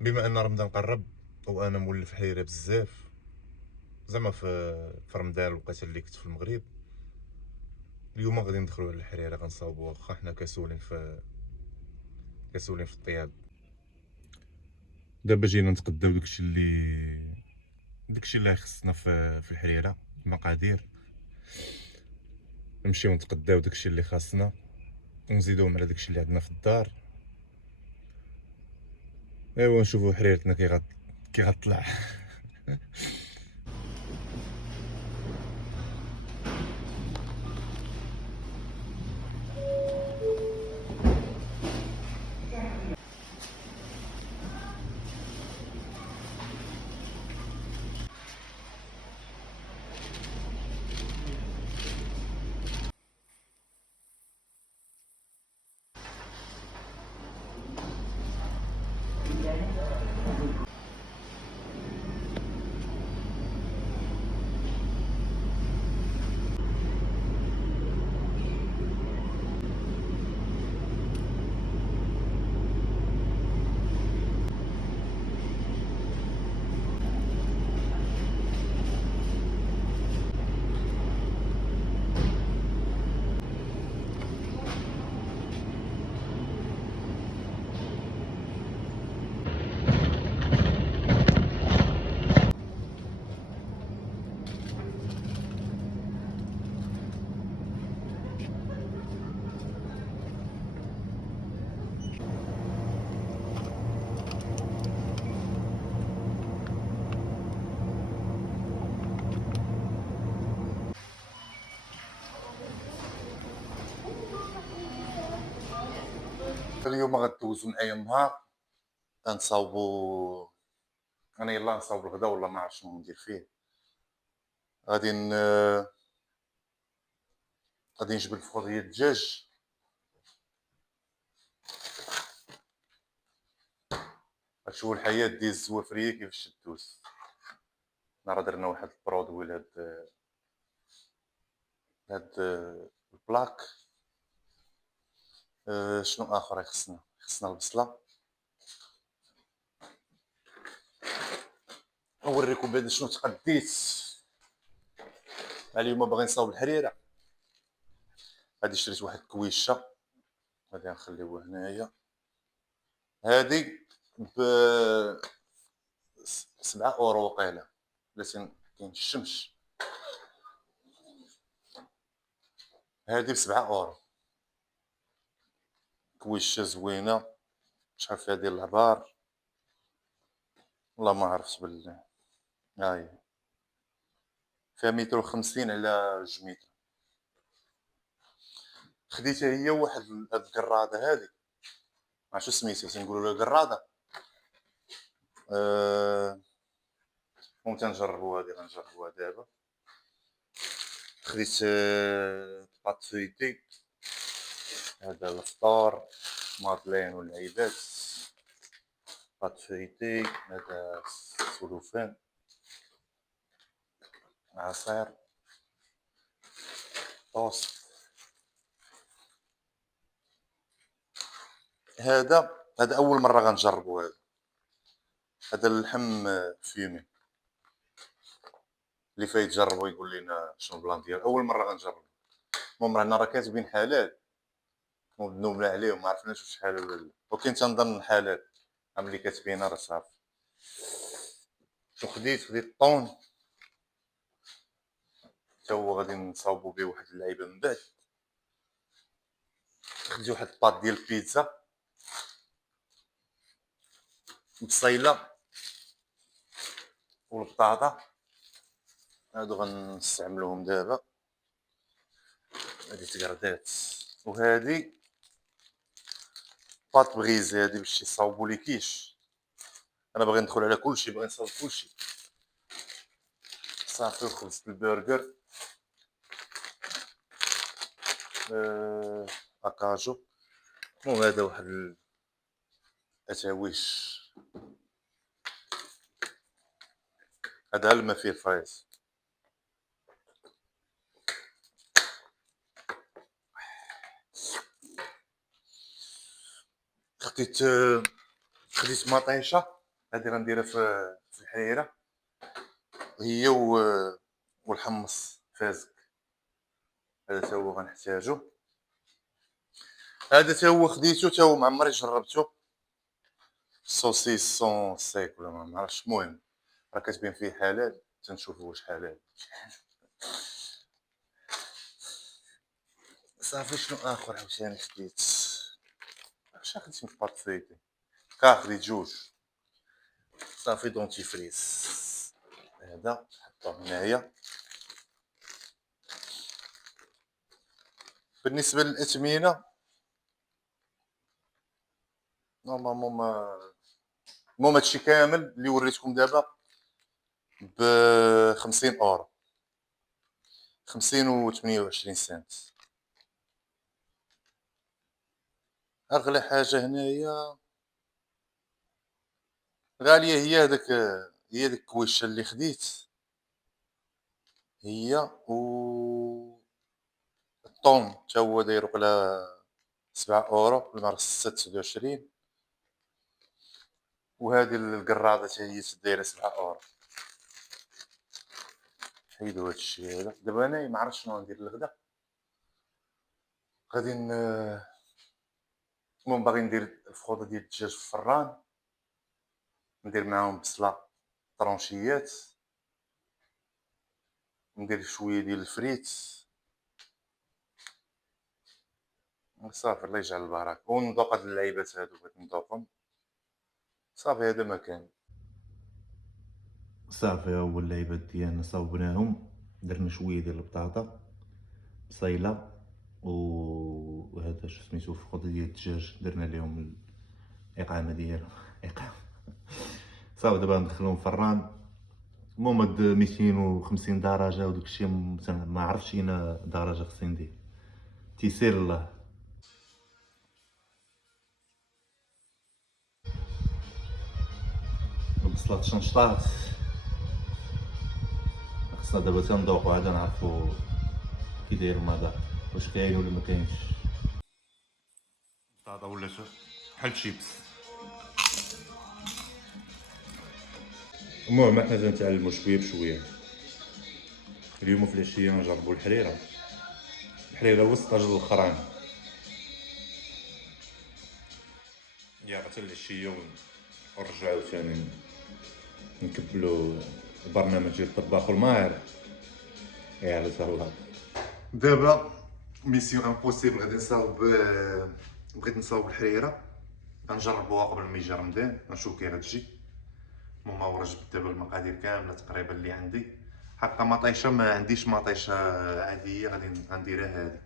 بما ان رمضان قرب وانا مولف حريره بزاف، زعما في رمضان الوقيته اللي كنت في المغرب. اليوم غادي ندخلوا على الحريره غنصاوبوا، واخا حنا كسولين في الطياب. دابا جينا نتقداو داكشي اللي خصنا في الحريره، المقادير. نمشيو نتقداو داكشي اللي خاصنا ونزيدوهم على داكشي اللي عندنا في الدار. ايوا نشوفوا حريرتنا كي غطلع. اليوم غدوزو معايا النهار غنصاوبو. انا يلاه نصاوب الغدا ولا ما عرفتش شنو ندير فيه. غادي غادي نجبد الفخور ديال الدجاج. غتشوفوا الحياة ديال الزوافرية كيفاش تدوز. حنا راه درنا واحد البرودوي لهاد البلاك. شنو اخر خصنا البصلة. نوريكم بعدا شنو تقديت. اليوم باغي نصاوب الحريرة. هادي شريت واحد الكويشة، غادي نخليوه هنايا. هادي ب 7 اورو وقيله، بلاتي كاين الشمس. هادي ب7 اورو، كويشة زوينة. شحال فيها ديال العبار، والله ما عرفت بالله. هاهي فيها 150 على 2 متر. خديتها هي واحد هاد القرادة هادي، عرفتش سميتها، تنقولوا لها قرادة. المهم تنجربوا هادي، غنجربوها دابا. خديت باط فويتي، هذا الفطور، مادلين والعيبات. باط فويتي، هذا السلوفان، عصير، طوست. هذا اول مره غنجربو. هذا اللحم فيمي، اللي فايت يجربو يقول لنا شنو البلان ديالو. اول مره غنجرب. المهم رانا راه كاتبين حلال وبنوبنا عليه وما عرفناش واش حلال ولا لا، ولكن تنظن حلال. ملي كاتبينها راه صافي. خديت طون، حتى هو غادي نصاوبو به واحد اللعيبه من بعد. خديت واحد الباط ديال البيتزا، بصيله والبطاطا. هادو غنستعملوهم دابا. هادي تقردات. وهادي باط بغيزي، هادي باش يصاوبوا لي كيش. انا باغي ندخل على كلشي، باغي نصاوب كلشي صافي. وخبزت البرجر اكاجو. المهم هذا واحد الاتاويش. هذا الماء فيه الفايز. خديت مطيشه هادي غنديرها في الحريرة، هي والحمص فازك، هذا تا هو غنحتاجو. هذا تا هو خديتو، تا هو معمري جربتو، سوسيس سون سيك ولا ما عرفتش، المهم راه كتبين فيه حلال، تنشوفو واش حلال. صافي شنو اخر عاوتاني خديت؟ اش خديت من باط فيتي؟ خديت جوج. صافي دونتيفريس، هذا نحطو هنايا. بالنسبه للاثمنه نورمالمون المهم هادشي كامل اللي وريتكم دابا ب 50 اورو، 50 و 28 سنت. اغلى حاجه هنايا غاليه هي هذيك الكويشه اللي خديت، هي و الطون تا هو داير وقيلا 7 اورو المارك 629، وهذه القراده حتى هي دايره 7 اورو. حيدو هادشي هذا. دابا انا ما عرفتش شنو غندير للغدا، غادي المهم باغي ندير الفخوضه ديال الدجاج في الفران، ندير معاهم بصله طرونشيات، ندير شويه ديال الفريت، صافي الله يجعل البركه، ونذوق هاد اللعيبات هادو بغيت نذوقهم. صافي هذا ما كان. صافي ها هو اللعيبات ديالنا صاوبناهم، درنا شويه ديال البطاطا بصيله وهذا شو سميتو الفخوضه ديال الدجاج درنا ليهم الاقامه ديالهم اقامه. صافي دابا ندخلهم الفران، المهم هاد 250 درجه وداك الشيء ما عرفتش اين درجه خصني ندير، تيسير الله. البصله تشنشطات، خصنا دابا تنذوقو عاد نعرفو كي داير المذاق، واش كاين ولا ما كاينش. البطاطا ولات بحال الشيبس. المهم حنا تنتعلمو شويه بشويه. اليوم في العشيه نجربو الحريره، الحريره وسط اجل الخران، يا حتى العشيه ونرجعو ثاني نكملو البرنامج ديال الطباخ والماهر. يا على الله. دابا ميسيون امبوسيبل، غادي نصاوب، بغيت نصاوب الحريره، غنجربوها قبل ما يجي رمضان نشوف كي غتجي. المهم هو جبت دابا المقادير كامله تقريبا اللي عندي، حتى مطيشه ما عنديش مطيشه عاديه، غادي غنديرها هذه،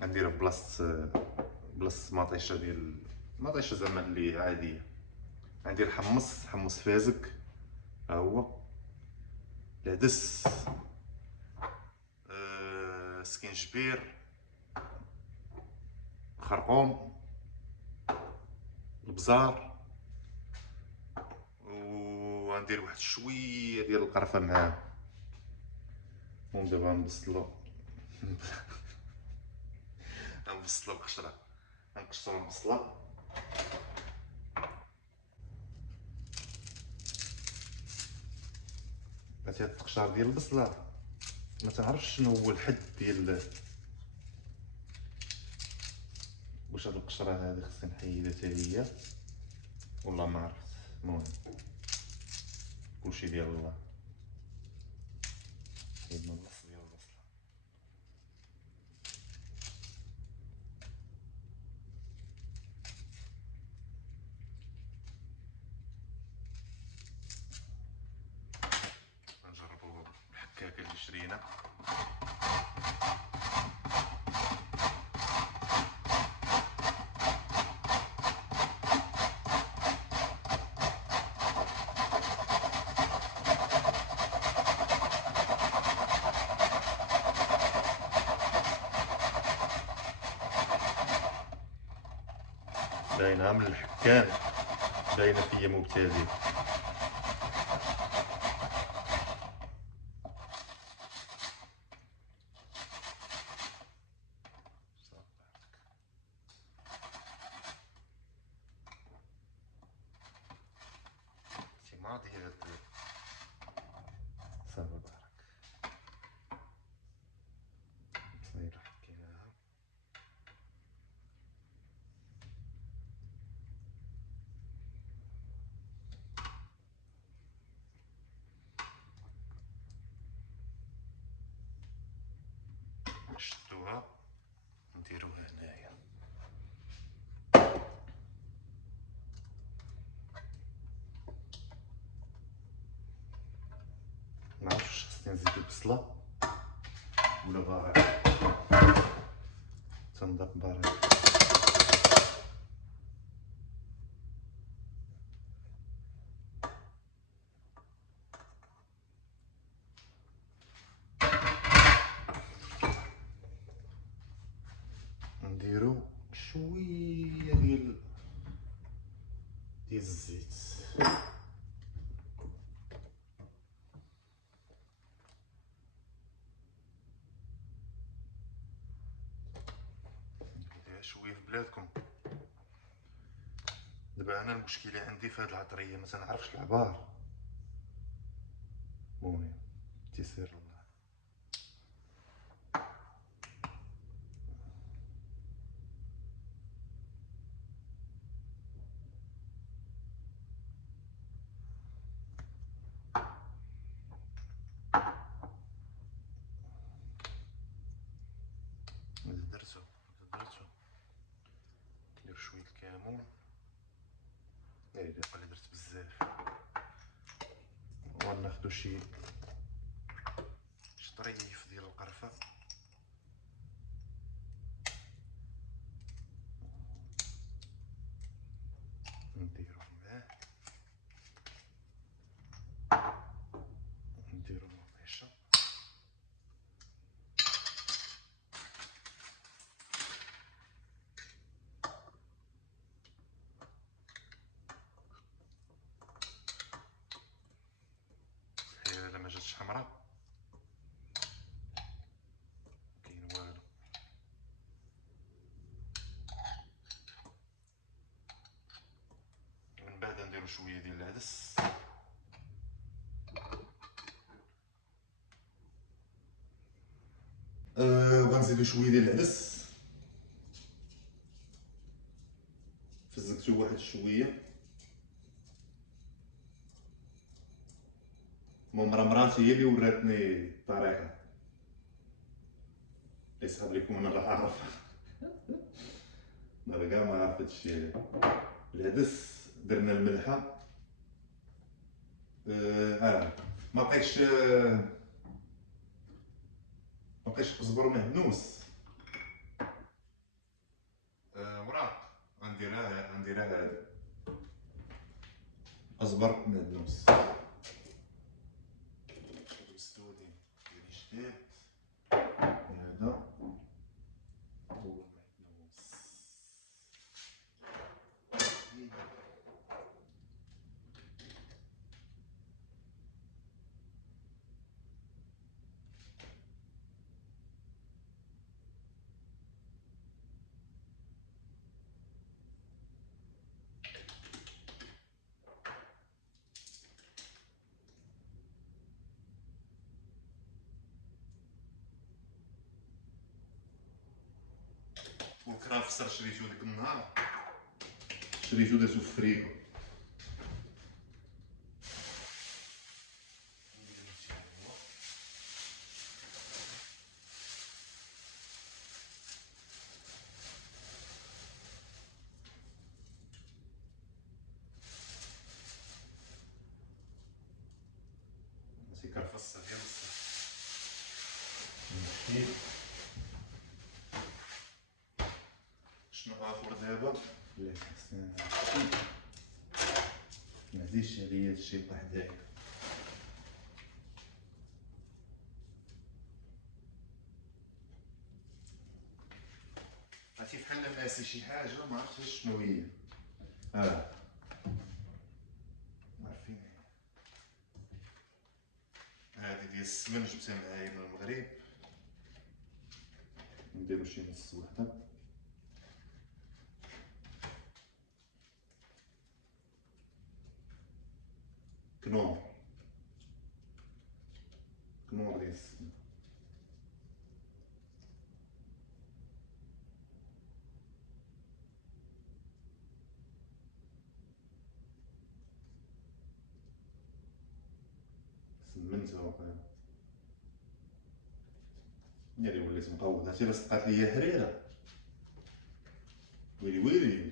غنديرها بلاصه مطيشه ديال مطيشه زعما اللي عاديه. غندير حمص فازك، ها هو العدس، سكينجبير، خرقوم، البزار، وغندير واحد شويه ديال القرفه معاه. المهم دابا نبصلو غنبصلو بقشره، غنقشرو البصله، هاد التقشار ديال البصله ما تعرفش شنو هو الحد ديال واش هاد القشره هادي خصني نحيدها حتى هي والله ما عرفت. المهم كلشي ديال الله، حيدنا النص ديال البصله. نجربو الحكاكه اللي شرينا. باينه من الحكام، باينه فيا مبتدئ. الكريمه ديال صافا بارك صاير حكيناها. نشدوها نديروها هنايا. معرفتش خصني نزيد البصله ولا باغي تنضرب باغي. نديرو شويه ديال الزيت. شويه في بلادكم. دابا انا المشكله عندي في هاد العطريه ما تنعرفش العبار. المهم تيسير الله. درتو ندير شويه الكمون. دابا درت بزاف. وناخدو شي طريف ديال القرفه. نديرو معاه. نديرو مطيشه. هي الا ما جاتش حمراء كاين والو. من بعد نديرو شويه ديال العدس. غنزيدو شويه ديال العدس. فزقتو واحد شويه. مراتي هي اللي وراتني الطريقه. يسحب لكم انا راه عارف. انا كاع ما عرفتش. العدس درنا الملحه. ما بقيتش الزبر مهنوس. وراق غنديرها هادي ازبر مهنوس. مستودين ديال جديد. هذا هو مهنوس. والكرافسر شريتو ديك النهار. شريتو درتو في الفريكو. هادشي كرفسه ديال الصح. نمشي شنو اخر دابا. لا خصني ما نزيدش عليا هادشي طاح داير. عرفتي بحال ماسي شي حاجه ما عرفتش شنو هي. عارفين هادي ديال السمن جبتها معايا من المغرب. نديرو شي نص وحده. كنور ديال السمنه. سمنتها وقيلا ديالي وليت مقود. هاتي باش بقات ليا هريره. ويلي ويلي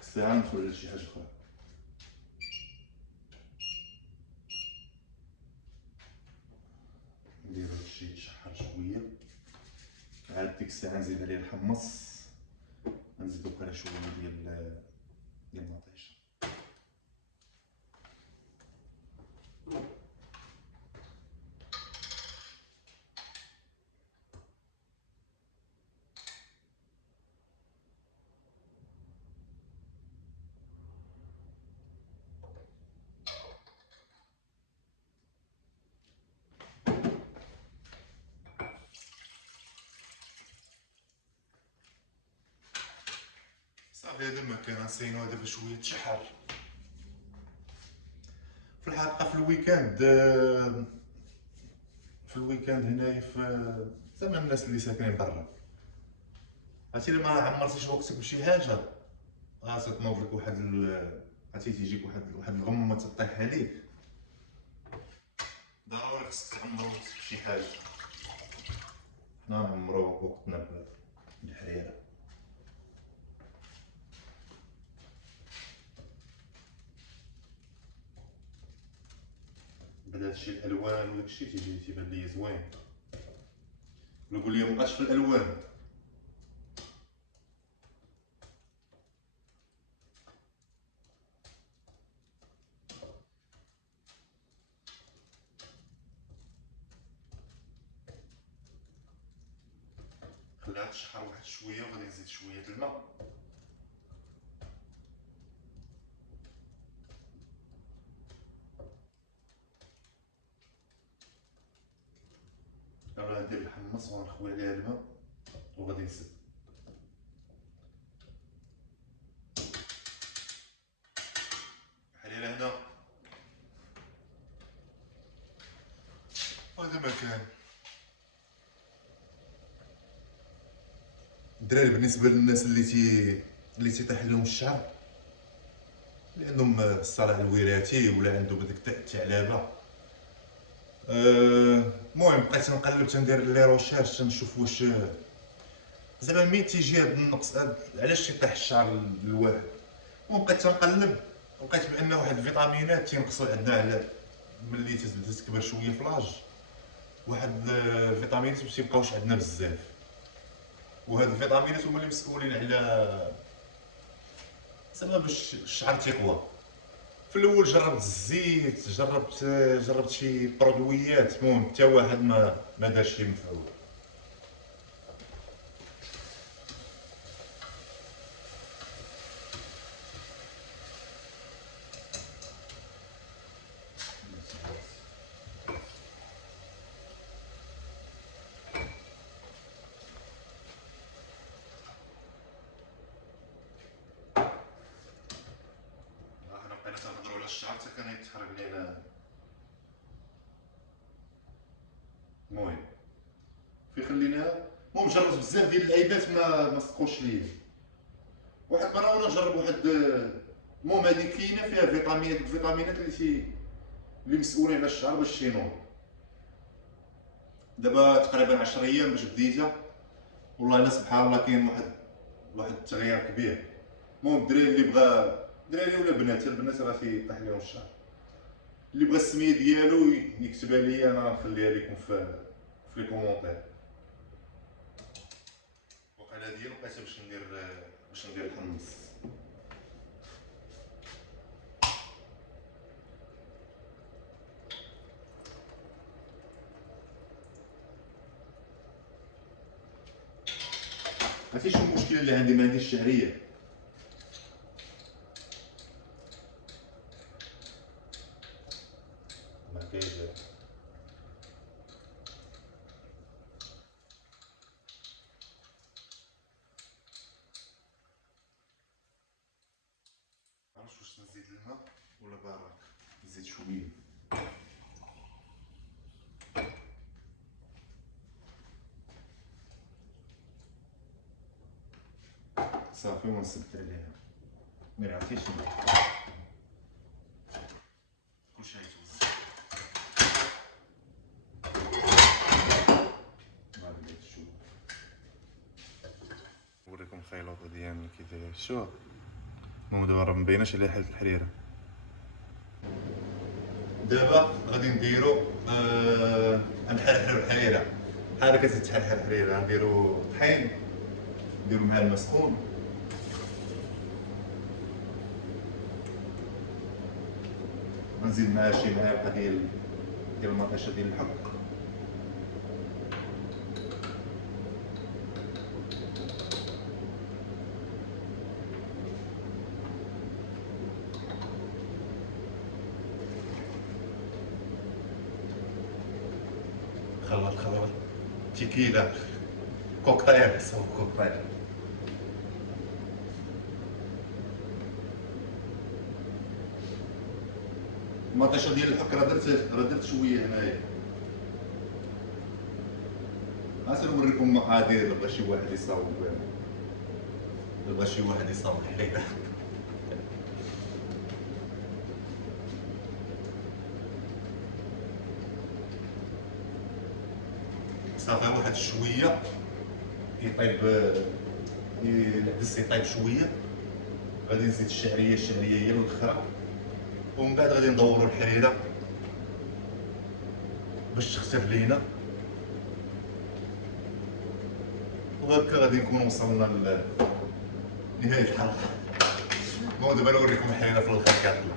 الساعه نفرج شي حاجه اخرى. ندير هادشي يتشحر شويه، عاد ديك الساعه نزيد عليه الحمص، نزيدو بحال شويه ديال المطيشه. صافي هذا المكان نسينو هذا بشويه تشحر. في الحقيقه في الويكاند هنايا في زعما الناس اللي ساكنين برا، عرفتي الا ما عمرتيش وقتك بشي حاجه تنوض لك عرفتي تيجيك واحد الغمه تطيح عليك، ضروري خصك تعمرو وقتك بشي حاجه. حنا نعمرو وقتنا بالحريره. بدا هادشي الالوان وداكشي تيبان ليا زوين. ولا قول لي مابقاش في الالوان. خليها تشحر واحد شويه وغادي نزيد شويه الماء. غادي ندير الحمص ونخوي عليها الماء وغادي نسد. بحال هنا هذا مكان الدراري. بالنسبه للناس اللي تيطيح لهم الشعر، اللي عندهم الصلع الوراثي ولا عندهم ديك الثعلبه، المهم بقيت نقلب تندير لي روشيرش تنشوف واش زعما مين تيجي هاد النقص، علاش تيطيح الشعر للواحد. المهم بقيت تنقلب لقيت بان واحد الفيتامينات تينقصوا عندنا على ملي تبدا تكبر شويه في لاج. واحد الفيتامينات ما تيبقاوش عندنا بزاف، وهاد الفيتامينات هما اللي مسؤولين على زعما باش الشعر تيقوى. في الاول جربت الزيت، جربت شي برودويات، المهم حتى واحد ما دار شي مفعول. حنا بقينا تنهضروا على الشعر حتى كان يتحرق لينا. المهم في خليناها. المهم جربت بزاف ديال اللعيبات ما صدقوش ليا. واحد المره وانا نجرب واحد، المهم هادي كاينه فيها فيتامينات، الفيتامينات اللي مسؤولين على الشعر باش ينوض. دابا تقريبا 10 ايام باش بديتها، والله الا سبحان الله كاين واحد التغيير كبير. المهم الدراري اللي بغا، دراري ولا بنات، البنات راه تيطيح ليهم الشعر، اللي بغا السميه ديالو يكتبها ليا انا نخليها لكم في لي كومونتير. وقيلا ديال بقيت باش ندير الحمص. عرفتي شنو المشكله اللي عندي؟ ما عنديش الشعريه. ما كاينش. معرفتش واش نزيد الماء. ولا باراك نزيد شويه صافي ونصبت عليها ما عرفتيش كلشي غيتوزع ما بديت شوف نوريكم الخيلاطه ديالنا كي داير شوف المهم دابا راه مبيناش عليها حالة الحريره دابا غادي نديرو نحرحرو الحريره بحال هكا تتحرحر الحريره غنديرو طحين نديرو مع الماء سخون غنزيد معها شي معلقه ديال المطيشه ديال الحق خلط تيكيلا كوكتيل سمو كوكتيل المطيشه ديال الحك راه درت شويه هنايا غنوريكم مقادير الا بغى شي واحد يصاوب الحليبه صافي واحد شويه يطيب العدس يطيب شويه غادي نزيد الشعريه هي الوخره ومن بعد غادي ندورو الحريره باش تختف لينا وهكا غادي نكون وصلنا لنهايه الحلقه. المهم دابا نوريكم الحريره في الاخر كطلع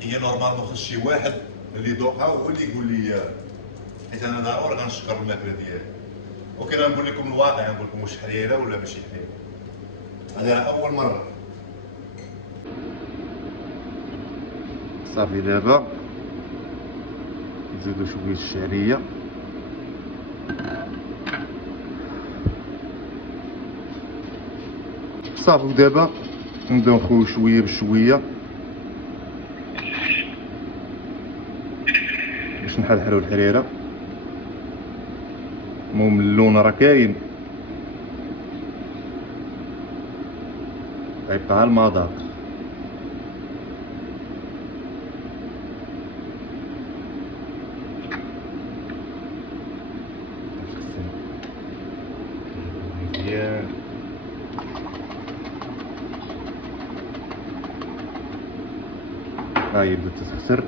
هي نورمالمون خص شي واحد اللي ذوقها هو اللي يقول لي حيت انا ضروري غنشكر الماكله ديالي ولكن غنقول لكم الواقع نقول لكم واش حريره ولا ماشي حريره هذه راه اول مره. صافي دابا نزيدو شويه الشعريه صافي ودابا نبداو نخويو شويه بشويه باش نحرحرو الحريره. المهم اللون راه كاين غيبقى المذاق مزيان ها هي بدات تتخسر